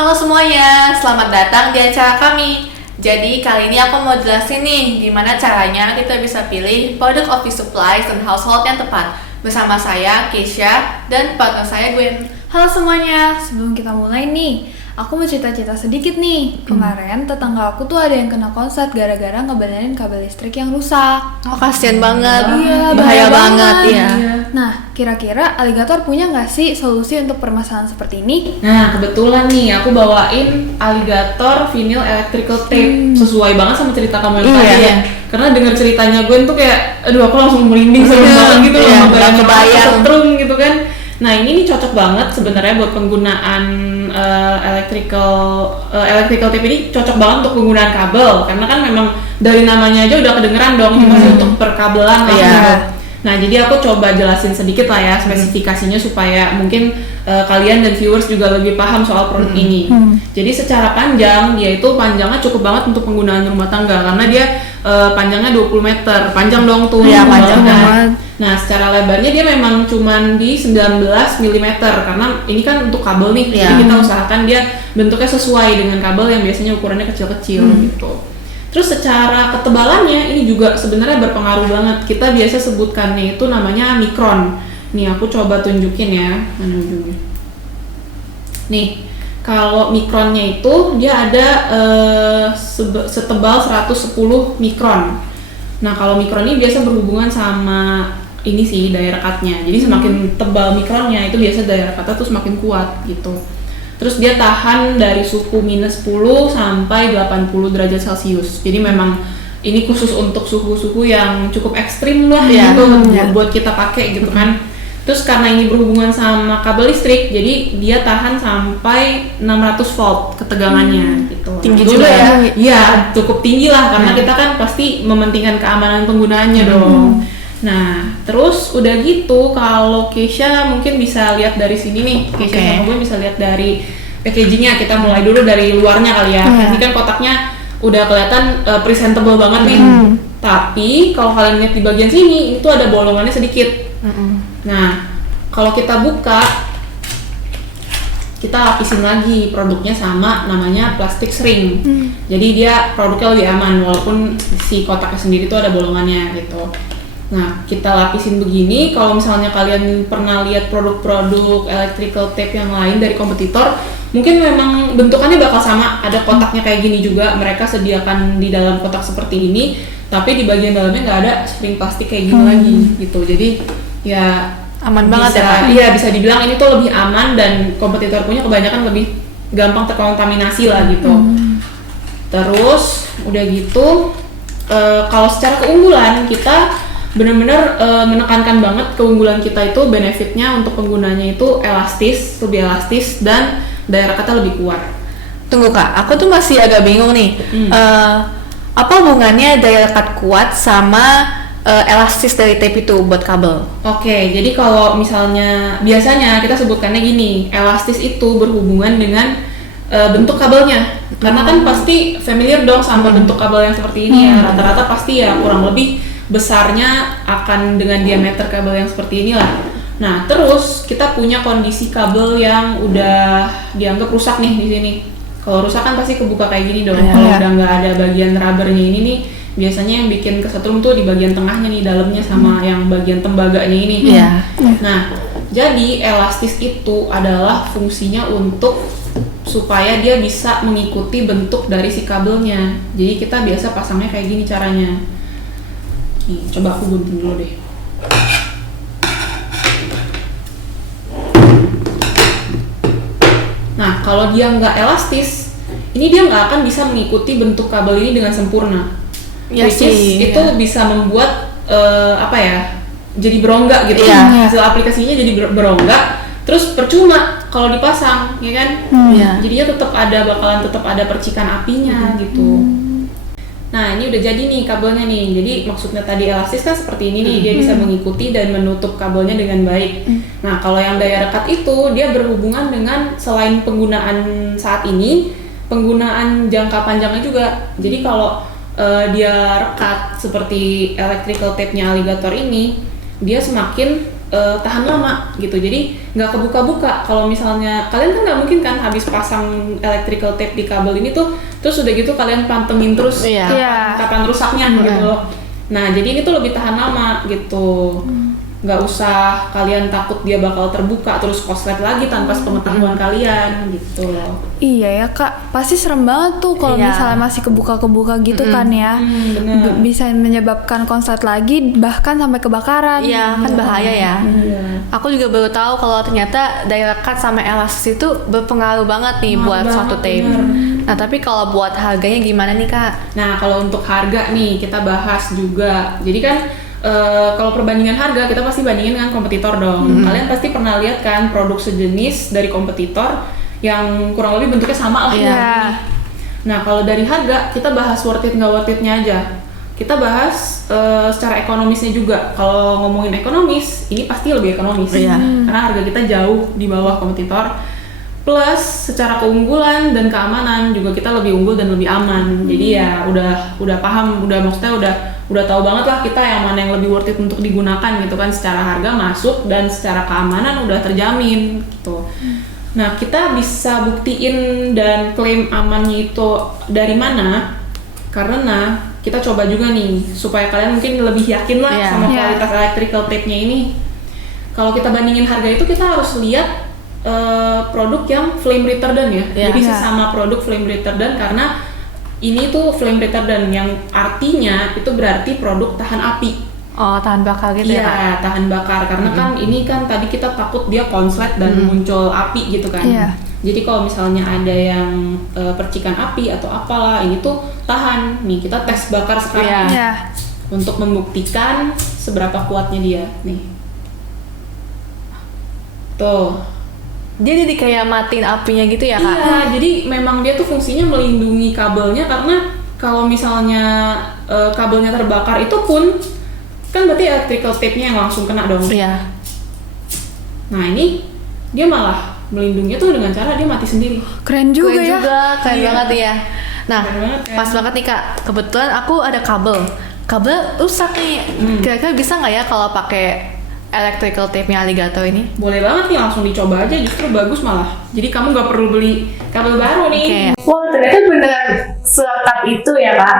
Halo semuanya, selamat datang di acara kami. Jadi kali ini aku mau jelasin nih gimana caranya kita bisa pilih produk office supplies dan household yang tepat. Bersama saya, Keisha, dan partner saya Gwen. Halo semuanya, sebelum kita mulai nih, aku mau cerita-cerita sedikit nih. Kemarin tetangga aku tuh ada yang kena konslet gara-gara ngebenerin kabel listrik yang rusak. Oh kasian banget, Iya, bahaya banget ya. Nah, kira-kira Alligator punya nggak sih solusi untuk permasalahan seperti ini? Nah, kebetulan nih aku bawain Alligator vinyl electrical tape. Sesuai banget sama cerita kamu yang tadi ya. Karena dengar ceritanya Gwen tuh kayak, aduh aku langsung merinding serem banget gitu loh, kebayang setrum gitu kan. Nah, ini nih cocok banget sebenarnya buat penggunaan electrical tape ini cocok banget untuk penggunaan kabel. Karena kan memang dari namanya aja udah kedengeran dong, masih untuk perkabelan lah gitu. Nah, jadi aku coba jelasin sedikit lah ya spesifikasinya supaya mungkin kalian dan viewers juga lebih paham soal produk ini. Jadi secara panjang, dia itu panjangnya cukup banget untuk penggunaan rumah tangga karena dia panjangnya 20 meter. Panjang dong tuh. Iya, panjang banget. Nah, secara lebarnya dia memang cuman di 19 mm karena ini kan untuk kabel nih. Jadi kita usahakan dia bentuknya sesuai dengan kabel yang biasanya ukurannya kecil-kecil gitu. Terus secara ketebalannya ini juga sebenarnya berpengaruh banget. Kita biasa sebutkannya itu namanya mikron. Nih aku coba tunjukin ya, mana ujungnya. Nih, kalau mikronnya itu dia ada setebal 110 mikron. Nah, kalau mikron ini biasa berhubungan sama ini sih daya rekatnya. Jadi semakin tebal mikronnya itu biasa daya rekatnya tuh semakin kuat gitu. Terus dia tahan dari suhu minus 10 sampai 80 derajat Celcius. Jadi memang ini khusus untuk suhu-suhu yang cukup ekstrim lah gitu buat kita pakai gitu kan. Terus karena ini berhubungan sama kabel listrik, jadi dia tahan sampai 600 volt ketegangannya gitu. Tinggi juga ya? Iya, cukup tinggi lah karena kita kan pasti mementingkan keamanan penggunaannya dong. Nah, terus udah gitu kalau Keisha mungkin bisa lihat dari sini nih. Keisha sama gue bisa lihat dari packagingnya. Kita mulai dulu dari luarnya kali ya. Ini kan kotaknya udah kelihatan presentable banget nih. Tapi kalau kalian lihat di bagian sini, itu ada bolongannya sedikit. Nah, kalau kita buka, kita lapisin lagi produknya sama namanya plastik shrink. Jadi dia produknya lebih aman walaupun si kotaknya sendiri tuh ada bolongannya gitu. Nah, kita lapisin begini. Kalau misalnya kalian pernah lihat produk-produk electrical tape yang lain dari kompetitor, mungkin memang bentukannya bakal sama. Ada kotaknya kayak gini juga. Mereka sediakan di dalam kotak seperti ini, tapi di bagian dalamnya nggak ada spring plastik kayak gini lagi gitu. Jadi ya aman banget ya, Pak? Iya, bisa dibilang ini tuh lebih aman dan kompetitor punya kebanyakan lebih gampang terkontaminasi lah gitu. Terus udah gitu, kalau secara keunggulan kita benar-benar menekankan banget keunggulan kita itu benefitnya untuk penggunanya itu lebih elastis dan daya rekatnya lebih kuat. Tunggu Kak, aku tuh masih agak bingung nih. Apa hubungannya daya rekat kuat sama elastis dari tape itu buat kabel? Oke, jadi kalau misalnya biasanya kita sebutkannya gini, elastis itu berhubungan dengan bentuk kabelnya. Karena kan pasti familiar dong sama bentuk kabel yang seperti ini ya. Rata-rata pasti ya kurang lebih besarnya akan dengan diameter kabel yang seperti inilah. Nah, terus kita punya kondisi kabel yang udah dianggap rusak nih di sini. Kalau rusak kan pasti kebuka kayak gini dong. Kalau udah nggak ada bagian rubbernya ini nih, biasanya yang bikin kesetrum tuh di bagian tengahnya nih, dalamnya sama yang bagian tembaganya ini. Nah, jadi elastis itu adalah fungsinya untuk supaya dia bisa mengikuti bentuk dari si kabelnya. Jadi kita biasa pasangnya kayak gini caranya. Nih, coba aku gunting dulu deh. Nah, kalau dia nggak elastis, ini dia nggak akan bisa mengikuti bentuk kabel ini dengan sempurna. Itu bisa membuat jadi berongga gitu. Hasil aplikasinya jadi berongga. Terus percuma kalau dipasang, ya kan? Jadinya bakalan tetap ada percikan apinya gitu. Nah, ini udah jadi nih kabelnya nih. Jadi maksudnya tadi elastis kan seperti ini nih, dia bisa mengikuti dan menutup kabelnya dengan baik. Nah, kalau yang daya rekat itu dia berhubungan dengan selain penggunaan saat ini, penggunaan jangka panjangnya juga. Jadi kalau dia rekat seperti electrical tape-nya Alligator ini, dia semakin tahan lama gitu. Jadi nggak kebuka-buka. Kalau misalnya kalian kan nggak mungkin kan habis pasang electrical tape di kabel ini tuh terus udah gitu kalian pantengin terus Iya. kapan rusaknya gitu loh. Nah jadi ini tuh lebih tahan lama gitu. Nggak usah kalian takut dia bakal terbuka terus koslet lagi tanpa sepengetahuan kalian gitu loh. Iya ya kak, pasti serem banget tuh kalau Iya. misalnya masih kebuka-kebuka gitu kan ya. Bener. Bisa menyebabkan konslet lagi, bahkan sampai kebakaran. Iya, kan bahaya ya. Iya. Aku juga baru tahu kalau ternyata direct cut sama elastis itu berpengaruh banget nih buat Banget, suatu tape. bener. Nah, tapi kalau buat harganya gimana nih, Kak? Nah, kalau untuk harga nih kita bahas juga. Jadi kan kalau perbandingan harga kita pasti bandingin dengan kompetitor dong. Kalian pasti pernah lihat kan produk sejenis dari kompetitor yang kurang lebih bentuknya sama lah. Iya. Nah, kalau dari harga kita bahas worth it nggak worth it-nya aja. Kita bahas secara ekonomisnya juga. Kalau ngomongin ekonomis, ini pasti lebih ekonomis. Iya. Karena harga kita jauh di bawah kompetitor. Plus secara keunggulan dan keamanan juga kita lebih unggul dan lebih aman. Jadi ya udah paham, maksudnya udah tahu banget lah kita yang mana yang lebih worth it untuk digunakan gitu kan, secara harga masuk dan secara keamanan udah terjamin gitu. Nah, kita bisa buktiin dan klaim amannya itu dari mana? Karena kita coba juga nih supaya kalian mungkin lebih yakin lah Iya. sama Iya. kualitas electrical tape-nya ini. Kalau kita bandingin harga itu kita harus lihat produk yang flame retardant ya. Iya. Jadi Iya. sesama produk flame retardant karena ini tuh flame retardant yang artinya itu berarti produk tahan api. Oh, tahan bakar gitu ya, Kak? Iya, tahan bakar karena kan ini kan tadi kita takut dia konslet dan muncul api gitu kan. Iya. Jadi kalau misalnya ada yang percikan api atau apalah, ini tuh tahan. Nih, kita tes bakar sekarang Iya. untuk membuktikan seberapa kuatnya dia. Nih. Tuh. Dia jadi kayak matiin apinya gitu ya, Kak? Iya, jadi memang dia tuh fungsinya melindungi kabelnya karena kalau misalnya kabelnya terbakar itu pun kan berarti electrical tape-nya yang langsung kena dong. Iya. Nah, ini dia malah melindunginya tuh dengan cara dia mati sendiri. Keren juga ya. Keren Iya. banget ya. Nah, Keren banget kan? pas banget nih, Kak. Kebetulan aku ada kabel. Kabel rusak nih. Kira-kira bisa nggak ya kalau pakai electrical tape-nya Alligator ini? Boleh banget nih, langsung dicoba aja, justru bagus malah. Jadi kamu nggak perlu beli kabel baru nih. Oke. Wah, ternyata beneran seketat itu ya, Kak.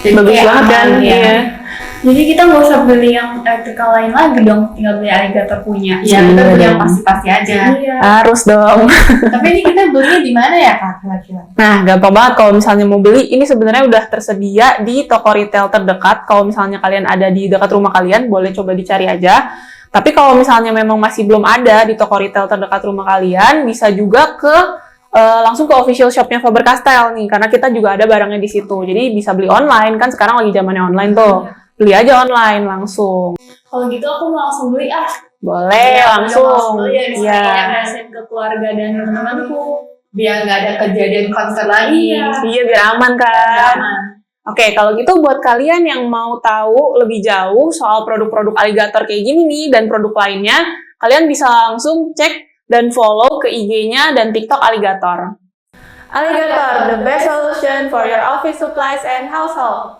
Jadi Bagus kayak banget kan? aman, ya. Iya. Jadi kita nggak usah beli yang electrical lain lagi dong, tinggal beli Alligator punya. Iya, kita beli bener. yang pasti-pasti aja. Iya. Harus dong. Tapi ini kita belinya di mana ya, Kak? Kira-kira? Nah, gampang banget kalau misalnya mau beli, ini sebenarnya udah tersedia di toko retail terdekat. Kalau misalnya kalian ada di dekat rumah kalian, boleh coba dicari aja. Tapi kalau misalnya memang masih belum ada di toko retail terdekat rumah kalian, bisa juga ke langsung ke official shopnya Faber-Castell nih, karena kita juga ada barangnya di situ. Jadi bisa beli online, kan sekarang lagi zamannya online tuh. Beli aja online langsung. Kalau gitu aku mau langsung beli Boleh langsung. Iya. Iya. Kasih ke keluarga dan teman-temanku. Biar nggak ada kejadian konser lagi. Iya, biar aman kan. Aman. Oke, kalau gitu buat kalian yang mau tahu lebih jauh soal produk-produk Alligator kayak gini nih dan produk lainnya, kalian bisa langsung cek dan follow ke IG-nya dan TikTok Alligator. Alligator, the best solution for your office supplies and household.